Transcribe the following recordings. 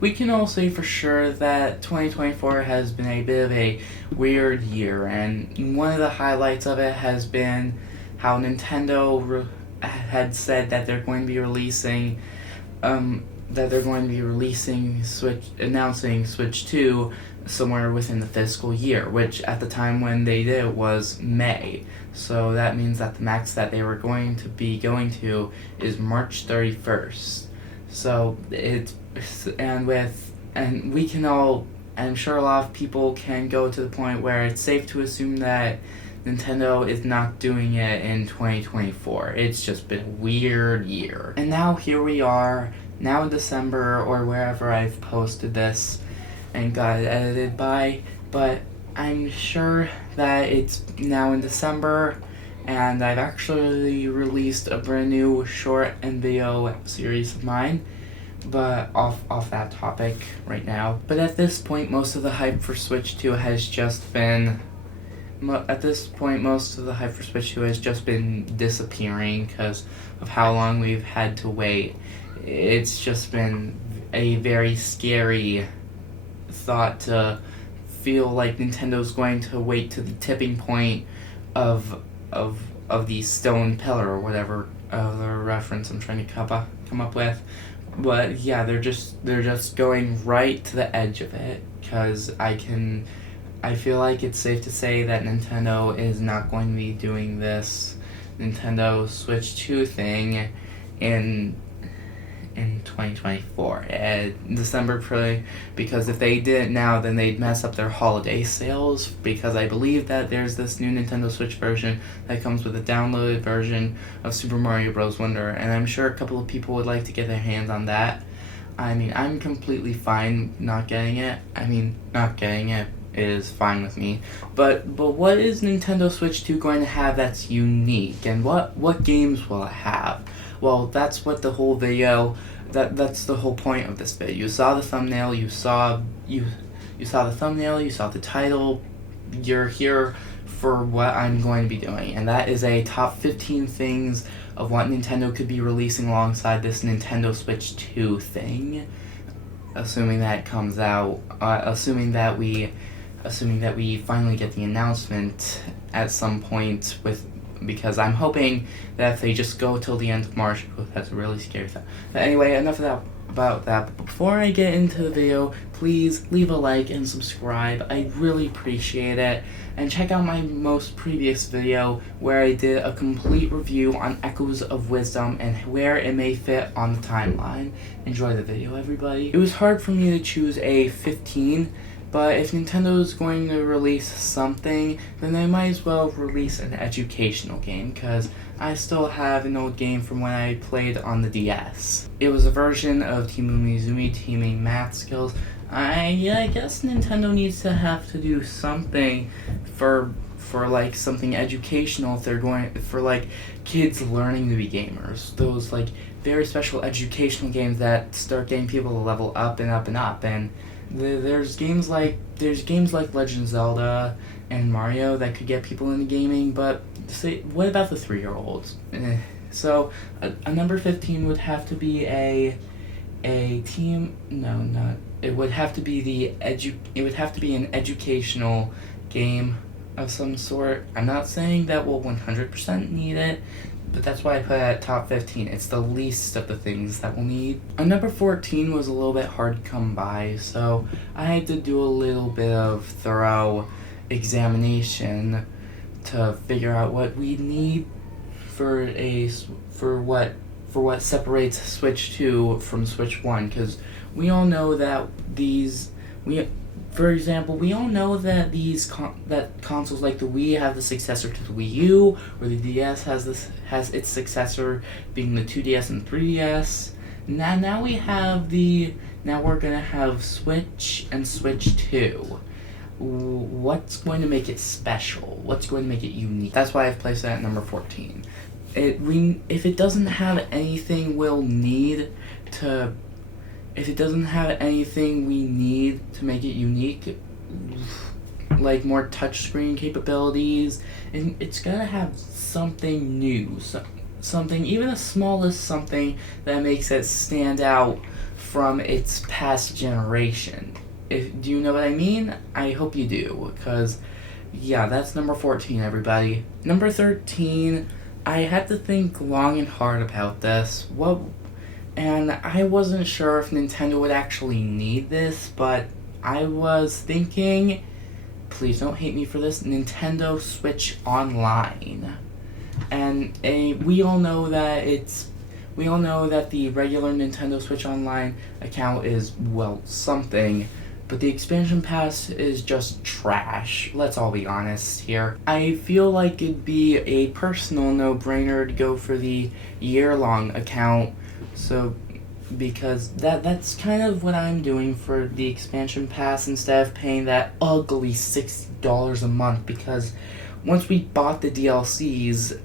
we can all say for sure that 2024 has been a bit of a weird year, and one of the highlights of it has been how Nintendo had said that they're going to be releasing announcing Switch 2 somewhere within the fiscal year, which at the time when they did it was May. So that means that the max that they were going to be going to is March 31st. So we can all, I'm sure a lot of people can go to the point where it's safe to assume that Nintendo is not doing it in 2024. It's just been a weird year. And now here we are, now in December or wherever I've posted this and got it edited by, but I'm sure that it's now in December and I've actually released a brand new short and video series of mine, but off that topic right now. But at this point, most of the hype for Switch 2 has just been disappearing because of how long we've had to wait. It's just been a very scary thought to feel like Nintendo's going to wait to the tipping point of the stone pillar or whatever other reference I'm trying to come up with. But yeah, they're just going right to the edge of it, because I feel like it's safe to say that Nintendo is not going to be doing this Nintendo Switch 2 thing in 2024 in December, probably, because if they did it now, then they'd mess up their holiday sales, because I believe that there's this new Nintendo Switch version that comes with a downloaded version of Super Mario Bros. Wonder, and I'm sure a couple of people would like to get their hands on that. I mean, I'm completely fine not getting it. Not getting it is fine with me. But what is Nintendo Switch 2 going to have that's unique, and what games will it have? Well, that's what the whole video, that's the whole point of this video. You saw the thumbnail, you saw the title. You're here for what I'm going to be doing, and that is a top 15 things of what Nintendo could be releasing alongside this Nintendo Switch 2 thing, assuming that it comes out, assuming that we finally get the announcement at some point, because I'm hoping that if they just go till the end of March, that's a really scary thing. But anyway, enough of that about that. But before I get into the video, please leave a like and subscribe. I'd really appreciate it. And check out my most previous video where I did a complete review on Echoes of Wisdom and where it may fit on the timeline. Enjoy the video, everybody. It was hard for me to choose a 15, but if Nintendo is going to release something, then they might as well release an educational game, because I still have an old game from when I played on the DS. It was a version of Team Umizoomi teaming math skills. I guess Nintendo needs to have to do something for like something educational if they're going for like kids learning to be gamers. Those like very special educational games that start getting people to level up and up and up. And there's games like Legend of Zelda and Mario that could get people into gaming, but what about the 3-year-olds? So a number 15 would have to be a team. No, not. It would have to be It would have to be an educational game of some sort. I'm not saying that we'll 100% need it, but that's why I put it at top 15. It's the least of the things that we'll need. A number 14 was a little bit hard to come by, so I had to do a little bit of thorough examination to figure out what we need for what separates Switch 2 from Switch 1, because we all know that for example, we all know that that consoles like the Wii have the successor to the Wii U, or the DS has its successor being the 2DS and 3DS. Now we're gonna have Switch and Switch 2. What's going to make it special? What's going to make it unique? That's why I've placed it at number 14. If it doesn't have anything we need to make it unique, like more touchscreen capabilities, and it's gotta have something new, something, even the smallest something that makes it stand out from its past generation. Do you know what I mean? I hope you do, because yeah, that's number 14, everybody. Number 13, I had to think long and hard about this. And I wasn't sure if Nintendo would actually need this, but I was thinking, please don't hate me for this, Nintendo Switch Online. And we all know that the regular Nintendo Switch Online account is, well, something, but the expansion pass is just trash. Let's all be honest here. I feel like it'd be a personal no-brainer to go for the year-long account, because that's kind of what I'm doing for the expansion pass instead of paying that ugly $60 a month, because once we bought the DLCs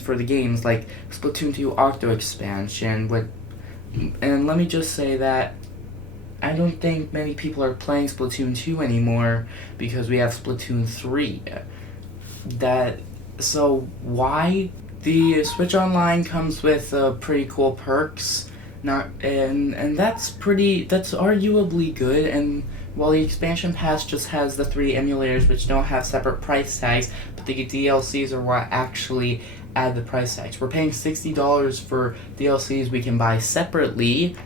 for the games like Splatoon 2 Octo Expansion, and let me just say that I don't think many people are playing Splatoon 2 anymore because we have Splatoon 3. So why? The Switch Online comes with pretty cool perks, and that's arguably good, and while the expansion pass just has the 3 emulators which don't have separate price tags, but the DLCs are what actually add the price tags. We're paying $60 for DLCs we can buy separately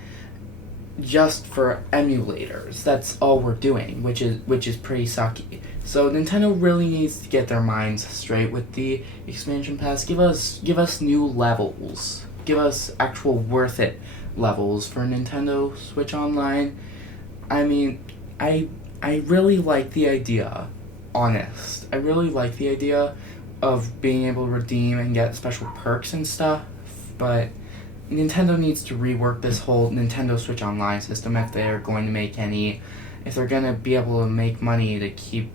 just for emulators. That's all we're doing, which is pretty sucky. So Nintendo really needs to get their minds straight with the expansion pass. Give us new levels. Give us actual worth it levels for Nintendo Switch Online. I mean, I really like the idea. Honest. I really like the idea of being able to redeem and get special perks and stuff, but Nintendo needs to rework this whole Nintendo Switch Online system if they're going to be able to make money to keep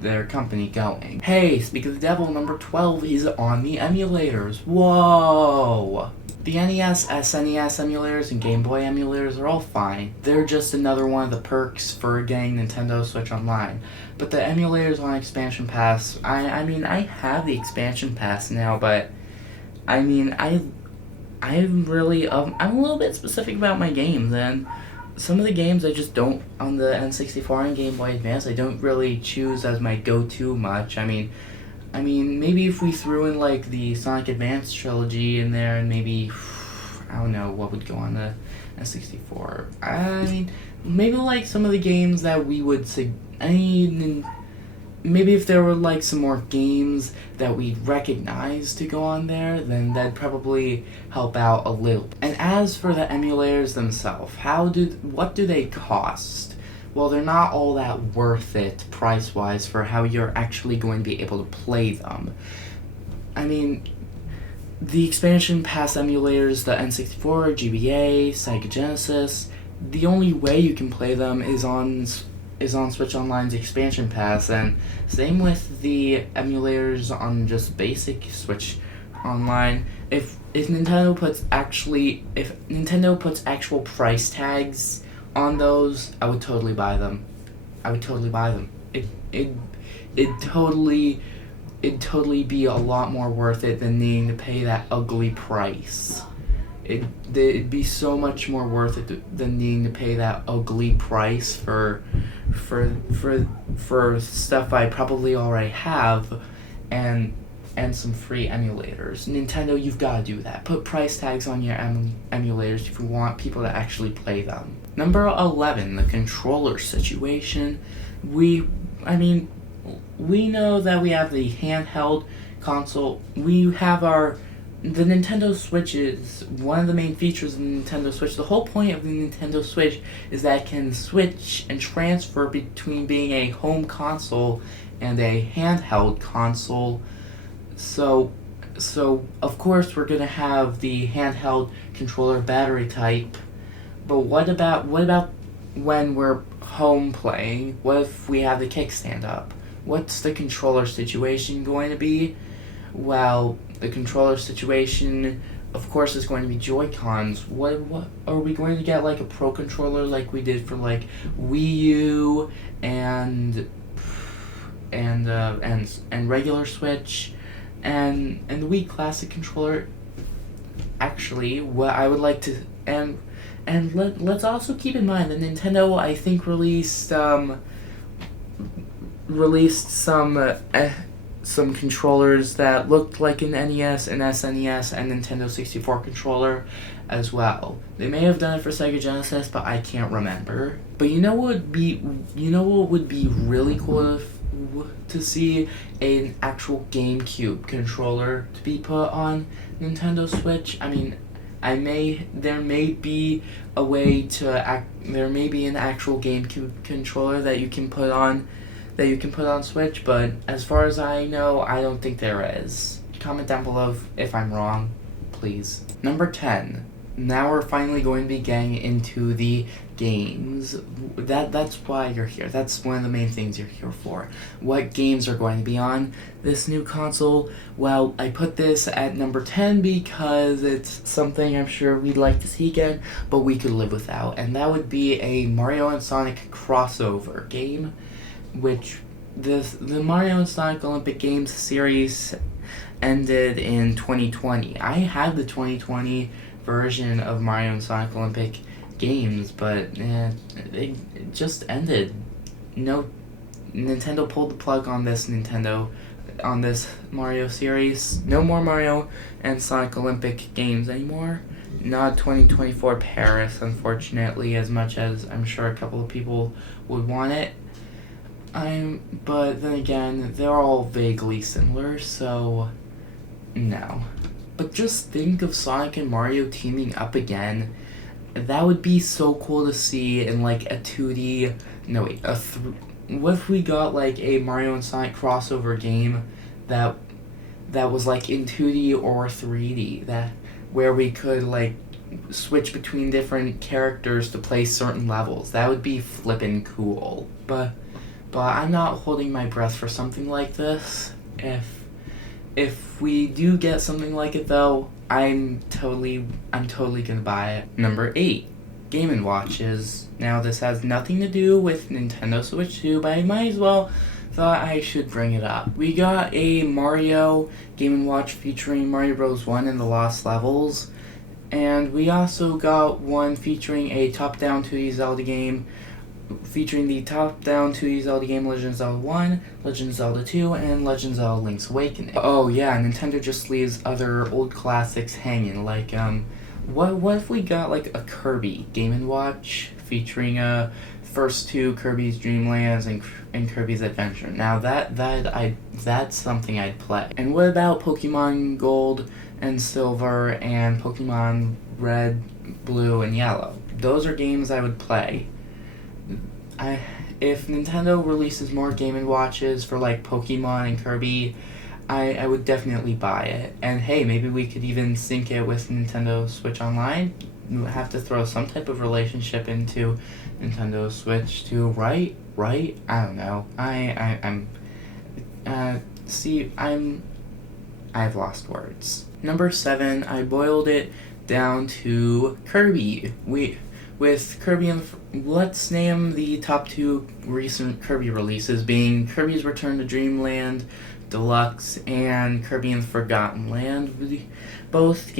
their company going. Hey, speak of the devil, number 12 is on the emulators. Whoa! The NES, SNES emulators, and Game Boy emulators are all fine. They're just another one of the perks for getting Nintendo Switch Online. But the emulators on Expansion Pass, I mean, I have the Expansion Pass now, but I mean, I'm a little bit specific about my games, and some of the games I just don't, on the N64 and Game Boy Advance, I don't really choose as my go-to much. I mean, maybe if we threw in, like, the Sonic Advance trilogy in there, and maybe, I don't know, what would go on the N64. I mean, maybe, like, some of the games that we would maybe if there were, like, some more games that we recognize to go on there, then that'd probably help out a little. And as for the emulators themselves, what do they cost? Well, they're not all that worth it price-wise for how you're actually going to be able to play them. I mean, the expansion pass emulators, the N64, GBA, Sega Genesis, the only way you can play them is on Switch Online's expansion pass, and same with the emulators on just basic Switch Online. If Nintendo puts actual price tags on those, I would totally buy them. It'd totally be a lot more worth it than needing to pay that ugly price. It'd be so much more worth it than needing to pay that ugly price for stuff I probably already have, and some free emulators. Nintendo, you've got to do that. Put price tags on your emulators if you want people to actually play them. Number 11, the controller situation. We know that we have the handheld console. We have the Nintendo Switch is one of the main features of the Nintendo Switch. The whole point of the Nintendo Switch is that it can switch and transfer between being a home console and a handheld console. So of course we're gonna have the handheld controller battery type. But what about when we're home playing? What if we have the kickstand up? What's the controller situation going to be? Well, the controller situation, of course, is going to be Joy-Cons. What are we going to get, like a Pro controller like we did for like Wii U and regular Switch and the Wii Classic controller? Actually, what I would like to, and And let's also keep in mind that Nintendo, I think, released some controllers that looked like an NES, an SNES, and Nintendo 64 controller as well. They may have done it for Sega Genesis, but I can't remember. But you know what would be really cool to see an actual GameCube controller to be put on Nintendo Switch. I mean, there may be an actual GameCube controller that you can put on Switch, but as far as I know, I don't think there is. Comment down below if I'm wrong, please. Number 10. Now we're finally going to be getting into the games. That's why you're here. That's one of the main things you're here for. What games are going to be on this new console? Well, I put this at number 10 because it's something I'm sure we'd like to see again, but we could live without. And that would be a Mario and Sonic crossover game, which the Mario and Sonic Olympic Games series ended in 2020. I had the 2020 version of Mario and Sonic Olympic Games, but it just ended. Nintendo pulled the plug on this Mario series. No more Mario and Sonic Olympic Games anymore. Not 2024 Paris, unfortunately, as much as I'm sure a couple of people would want it. But then again, they're all vaguely similar, so no. But just think of Sonic and Mario teaming up again. That would be so cool to see in like a 2D. No wait, what if we got like a Mario and Sonic crossover game that was like in 2D or 3D, where we could like switch between different characters to play certain levels. That would be flippin' cool. But I'm not holding my breath for something like this. If we do get something like it though, I'm totally gonna buy it. Number 8, Game & Watches. Now this has nothing to do with Nintendo Switch 2, but I might as well thought I should bring it up. We got a Mario Game & Watch featuring Mario Bros. 1 and the Lost Levels, and we also got one featuring a top-down 2D Zelda game, featuring the top-down 2D Zelda game Legend of Zelda 1, Legend of Zelda 2, and Legend of Zelda Link's Awakening. Oh yeah, Nintendo just leaves other old classics hanging, like, what if we got, like, a Kirby Game & Watch featuring, first two Kirby's Dream Lands and Kirby's Adventure. Now that's something I'd play. And what about Pokemon Gold and Silver and Pokemon Red, Blue, and Yellow? Those are games I would play. If Nintendo releases more Game & Watches for like Pokemon and Kirby, I would definitely buy it. And hey, maybe we could even sync it with Nintendo Switch Online. You have to throw some type of relationship into Nintendo Switch too, right? I don't know. I've lost words. Number 7, I boiled it down to Kirby. With Kirby let's name the top 2 recent Kirby releases being Kirby's Return to Dreamland Deluxe and Kirby and the Forgotten Land. Both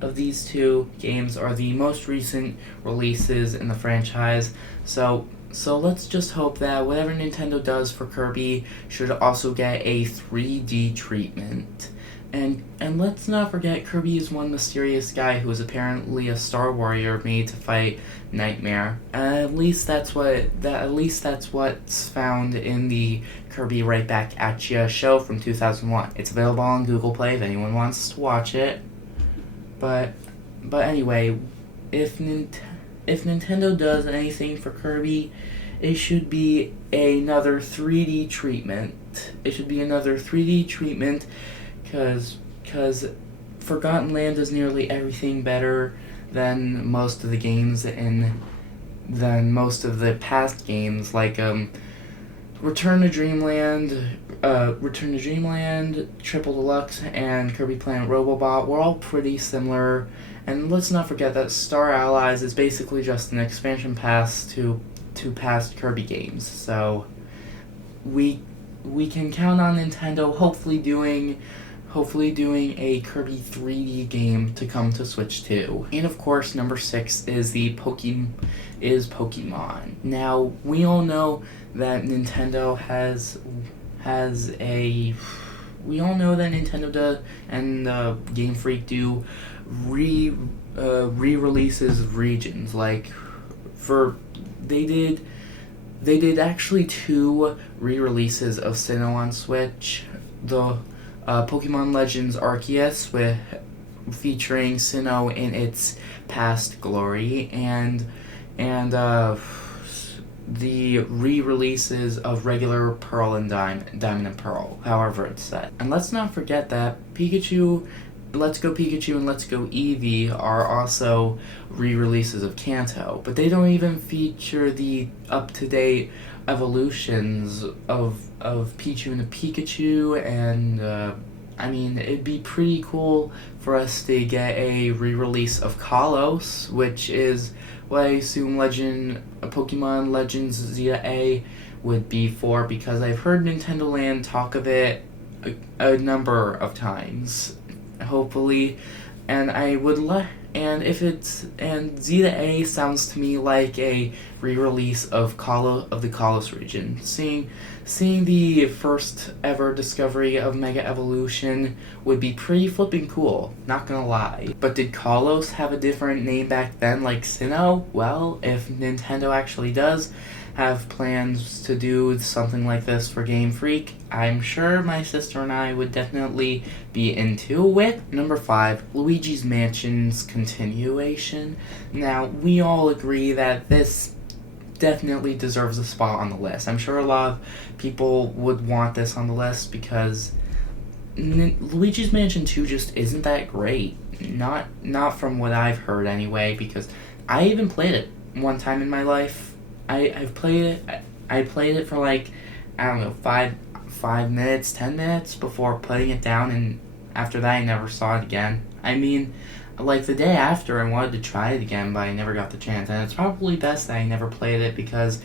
of these 2 games are the most recent releases in the franchise. So let's just hope that whatever Nintendo does for Kirby should also get a 3D treatment. And let's not forget, Kirby is one mysterious guy who is apparently a star warrior made to fight Nightmare. At least that's what's found in the Kirby Right Back at Ya show from 2001. It's available on Google Play if anyone wants to watch it. But anyway, if Nintendo does anything for Kirby, it should be another 3D treatment. Because Forgotten Land is nearly everything better than most of the games than most of the past games, like Return to Dreamland, Triple Deluxe, and Kirby Planet Robobot were all pretty similar. And let's not forget that Star Allies is basically just an expansion pass to past Kirby games. So we can count on Nintendo hopefully hopefully doing a Kirby 3D game to come to Switch 2. And of course, number 6 is Pokemon. Now, we all know that Nintendo and Game Freak do re-releases of regions. Like, they did actually 2 re-releases of Sinnoh on Switch. The Pokemon Legends Arceus featuring Sinnoh in its past glory, and the re-releases of regular Pearl and Diamond and Pearl, however it's said. And let's not forget that Let's Go Pikachu and Let's Go Eevee are also re-releases of Kanto, but they don't even feature the up-to-date evolutions of Pichu and Pikachu, and it'd be pretty cool for us to get a re-release of Kalos, which is what I assume Pokemon Legends ZA would be for, because I've heard Nintendo Land talk of it a number of times. Hopefully, and Zeta A sounds to me like a re-release of the Kalos region. Seeing the first ever discovery of Mega Evolution would be pretty flipping cool, not gonna lie. But did Kalos have a different name back then like Sinnoh? Well, if Nintendo actually does have plans to do something like this for Game Freak, I'm sure my sister and I would definitely be into it. Number 5, Luigi's Mansion's continuation. Now, we all agree that this definitely deserves a spot on the list. I'm sure a lot of people would want this on the list because Luigi's Mansion 2 just isn't that great. Not from what I've heard anyway, because I even played it one time in my life. I played it for like, I don't know, 5 minutes, 10 minutes before putting it down, and after that I never saw it again. I mean, like the day after I wanted to try it again, but I never got the chance, and it's probably best that I never played it because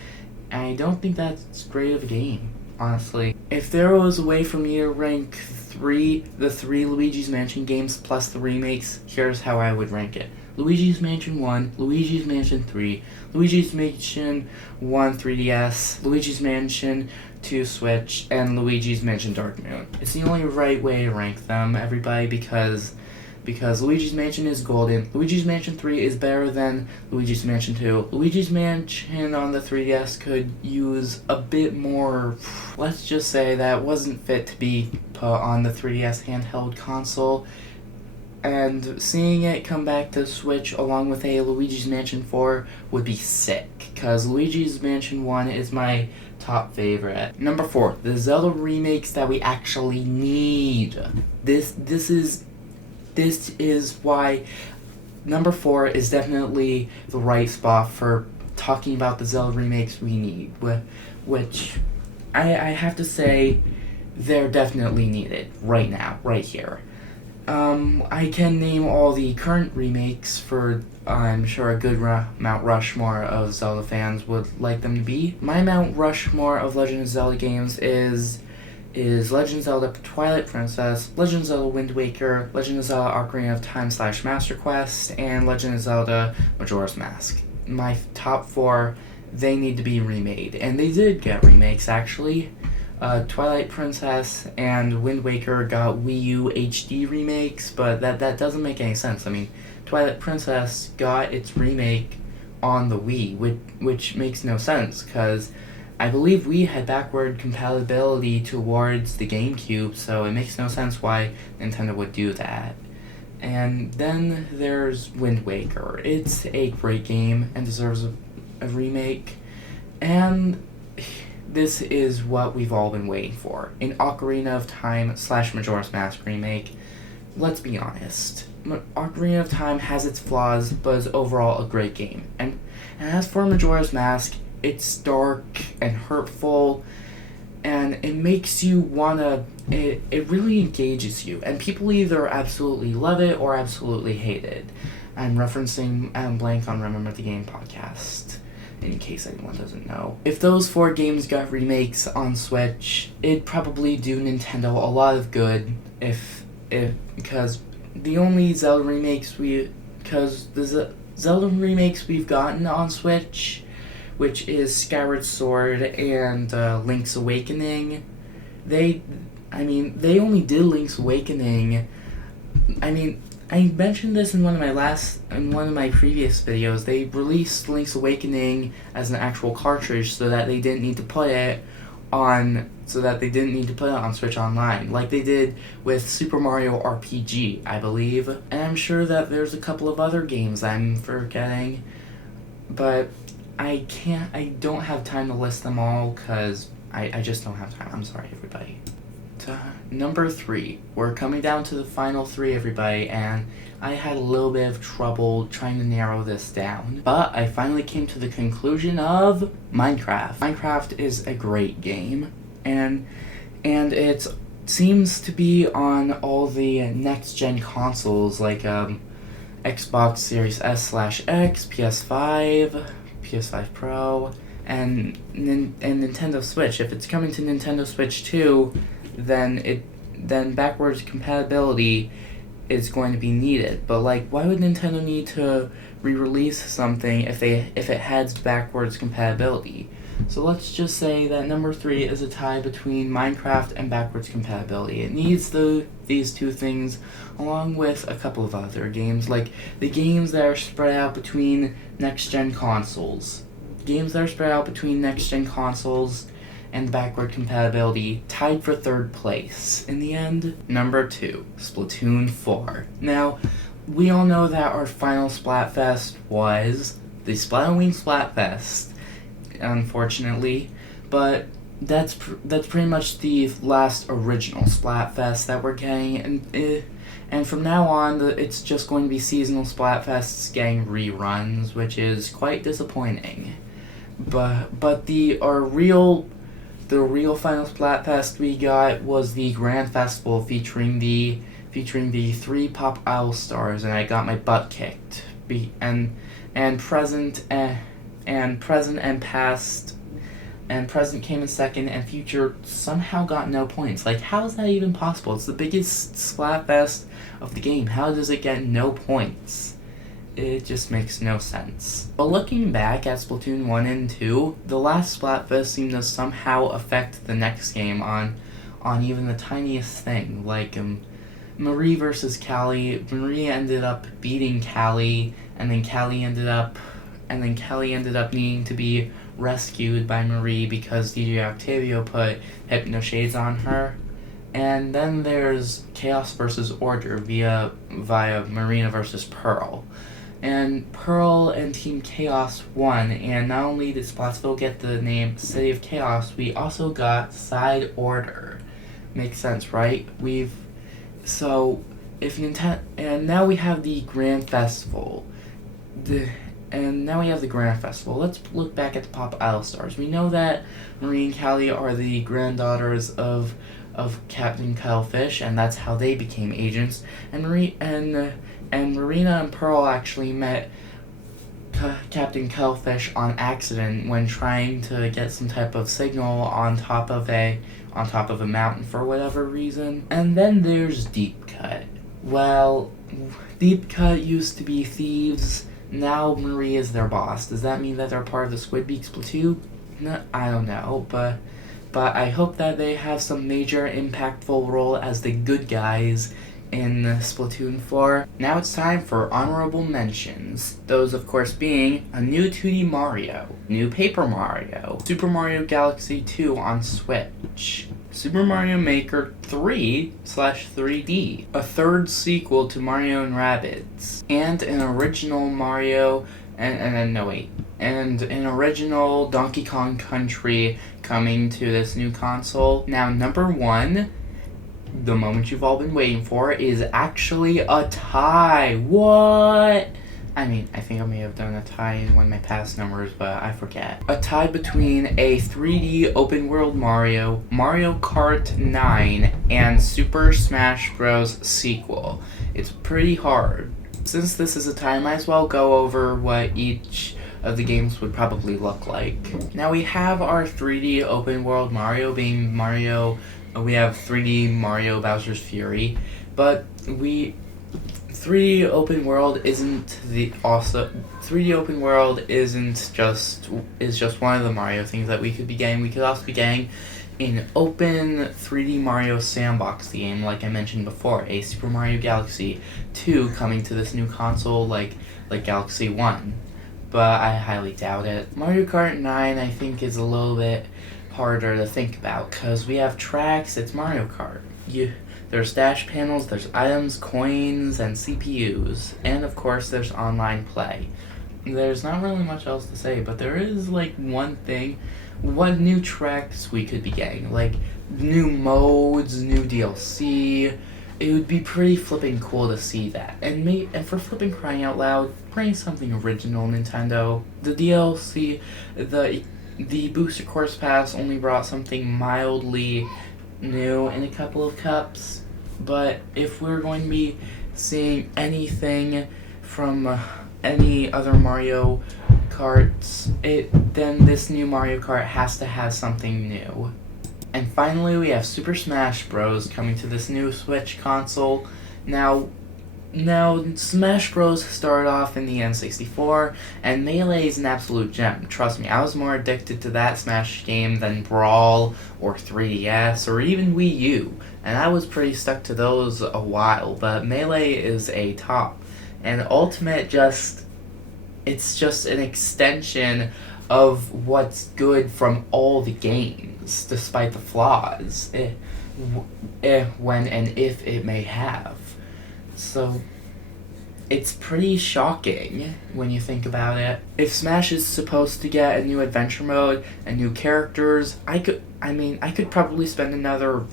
I don't think that's great of a game, honestly. If there was a way for me to rank the three Luigi's Mansion games plus the remakes, here's how I would rank it. Luigi's Mansion 1, Luigi's Mansion 3, Luigi's Mansion 1 3DS, Luigi's Mansion 2 Switch, and Luigi's Mansion Dark Moon. It's the only right way to rank them, everybody, because Luigi's Mansion is golden. Luigi's Mansion 3 is better than Luigi's Mansion 2. Luigi's Mansion on the 3DS could use a bit more, let's just say, that wasn't fit to be put on the 3DS handheld console. And seeing it come back to Switch along with a Luigi's Mansion 4 would be sick, because Luigi's Mansion 1 is my top favorite. Number 4, the Zelda remakes that we actually need. This is why number 4 is definitely the right spot for talking about the Zelda remakes we need, which I have to say they're definitely needed right now, right here. I can name all the current remakes for, I'm sure, a good Mount Rushmore of Zelda fans would like them to be. My Mount Rushmore of Legend of Zelda games is Legend of Zelda Twilight Princess, Legend of Zelda Wind Waker, Legend of Zelda Ocarina of Time / Master Quest, and Legend of Zelda Majora's Mask. My top 4, they need to be remade, and they did get remakes, actually. Twilight Princess and Wind Waker got Wii U HD remakes, but that doesn't make any sense. I mean, Twilight Princess got its remake on the Wii, which makes no sense, because I believe Wii had backward compatibility towards the GameCube, so it makes no sense why Nintendo would do that. And then there's Wind Waker. It's a great game and deserves a remake, and this is what we've all been waiting for. An Ocarina of Time / Majora's Mask remake. Let's be honest. Ocarina of Time has its flaws, but is overall a great game. And as for Majora's Mask, it's dark and hurtful, and it makes you wanna... It really engages you, and people either absolutely love it or absolutely hate it. I'm referencing Adam Blank on Remember the Game podcast, in case anyone doesn't know. If those 4 games got remakes on Switch, it'd probably do Nintendo a lot of good if because the only Zelda remakes Zelda remakes we've gotten on Switch, which is Skyward Sword and Link's Awakening, they only did Link's Awakening. I mentioned this in one of my previous videos. They released Link's Awakening as an actual cartridge so that they didn't need to put it on Switch Online, like they did with Super Mario RPG, I believe. And I'm sure that there's a couple of other games I'm forgetting, but I don't have time to list them all because I just don't have time. I'm sorry, everybody. Number 3. We're coming down to the final 3, everybody, and I had a little bit of trouble trying to narrow this down. But I finally came to the conclusion of Minecraft. Minecraft is a great game, and it seems to be on all the next-gen consoles like Xbox Series S/X, PS5, PS5 Pro, and Nintendo Switch. If it's coming to Nintendo Switch 2, then backwards compatibility is going to be needed. But like, why would Nintendo need to re-release something if it has backwards compatibility? So let's just say that number 3 is a tie between Minecraft and backwards compatibility. It needs these two things along with a couple of other games, like the games that are spread out between next-gen consoles. Games that are spread out between next-gen consoles and backward compatibility tied for 3rd place. In the end, number 2, Splatoon 4. Now, we all know that our final Splatfest was the Splatoween Splatfest, unfortunately, but that's pretty much the last original Splatfest that we're getting, and from now on, it's just going to be seasonal Splatfests getting reruns, which is quite disappointing. But the real final Splatfest we got was the Grand Festival featuring the 3 Pop Owl stars, and I got my butt kicked. Present came in second, and Future somehow got no points. Like, how is that even possible? It's the biggest Splatfest of the game. How does it get no points? It just makes no sense. But looking back at Splatoon 1 and 2, the last Splatfest seemed to somehow affect the next game on even the tiniest thing. Like, Marie versus Callie. Marie ended up beating Callie, and then Callie ended up needing to be rescued by Marie because DJ Octavio put Hypno Shades on her. And then there's Chaos versus Order via Marina versus Pearl. And Pearl and Team Chaos won, and not only did Splatsville get the name City of Chaos, we also got Side Order. Makes sense, right? And now we have the Grand Festival. Let's look back at the Pop Idol stars. We know that Marie and Callie are the granddaughters of Captain Cuttlefish, and that's how they became agents. And Marina and Pearl actually met Captain Cuttlefish on accident when trying to get some type of signal on top of a mountain for whatever reason. And then there's Deep Cut. Well, Deep Cut used to be thieves. Now Marie is their boss. Does that mean that they're part of the Squidbeaks platoon? No, I don't know, but I hope that they have some major impactful role as the good guys in Splatoon 4. Now it's time for honorable mentions. Those, of course, being a new 2D Mario, new Paper Mario, Super Mario Galaxy 2 on Switch, Super Mario Maker 3/3D, a 3rd sequel to Mario and Rabbids, and an original Mario, and an original Donkey Kong Country coming to this new console. Now, number 1, the moment you've all been waiting for, is actually a tie. What? I think I may have done a tie in one of my past numbers, but I forget. A tie between a 3D open world Mario, Mario Kart 9, and Super Smash Bros. Sequel. It's pretty hard. Since this is a tie, I might as well go over what each of the games would probably look like. Now we have our 3D open world Mario being Mario We have 3D Mario Bowser's Fury, but 3D open world isn't the also 3D open world isn't just is just one of the Mario things that we could be getting. We could also be getting an open 3D Mario sandbox game, like I mentioned before, a Super Mario Galaxy 2 coming to this new console like Galaxy 1. But I highly doubt it. Mario Kart 9 I think is a little bit harder to think about because we have tracks, it's Mario Kart. There's dash panels, there's items, coins, and CPUs. And of course there's online play. There's not really much else to say, but there is like one thing, what new tracks we could be getting. Like new modes, new DLC. It would be pretty flipping cool to see that. And for flipping crying out loud, bring something original, Nintendo. The DLC, the Booster Course Pass only brought something mildly new in a couple of cups, but if we're going to be seeing anything from any other Mario Karts, then this new Mario Kart has to have something new. And finally, we have Super Smash Bros. Coming to this new Switch console. Now, Smash Bros. Started off in the N64, and Melee is an absolute gem. Trust me, I was more addicted to that Smash game than Brawl, or 3DS, or even Wii U, and I was pretty stuck to those a while, but Melee is a top. And Ultimate it's just an extension of what's good from all the games, despite the flaws, when and if it may have. So, it's pretty shocking when you think about it. If Smash is supposed to get a new adventure mode and new characters, I could probably spend another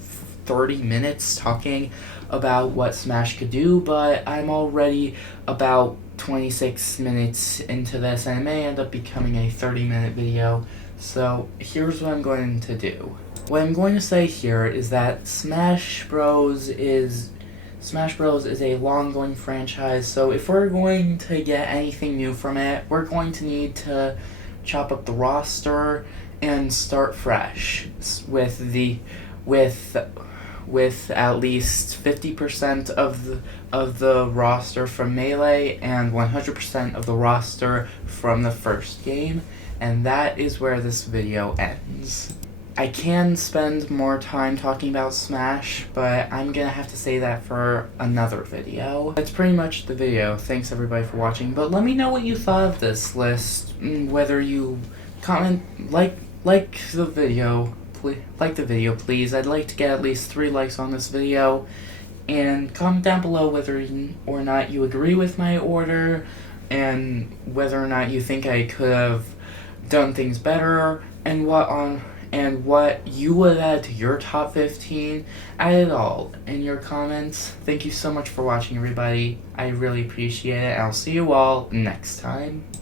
30 minutes talking about what Smash could do, but I'm already about 26 minutes into this, and it may end up becoming a 30-minute video. So, here's what I'm going to do. What I'm going to say here is that Smash Bros. is a long-going franchise, so if we're going to get anything new from it, we're going to need to chop up the roster and start fresh with at least 50% of the roster from Melee and 100% of the roster from the first game, and that is where this video ends. I can spend more time talking about Smash, but I'm gonna have to say that for another video. That's pretty much the video. Thanks everybody for watching, but let me know what you thought of this list, whether you comment, like the video, please. I'd like to get at least 3 likes on this video, and comment down below whether or not you agree with my order, and whether or not you think I could have done things better, and what you would add to your top 15. Add it all in your comments. Thank you so much for watching, everybody. I really appreciate it, and I'll see you all next time.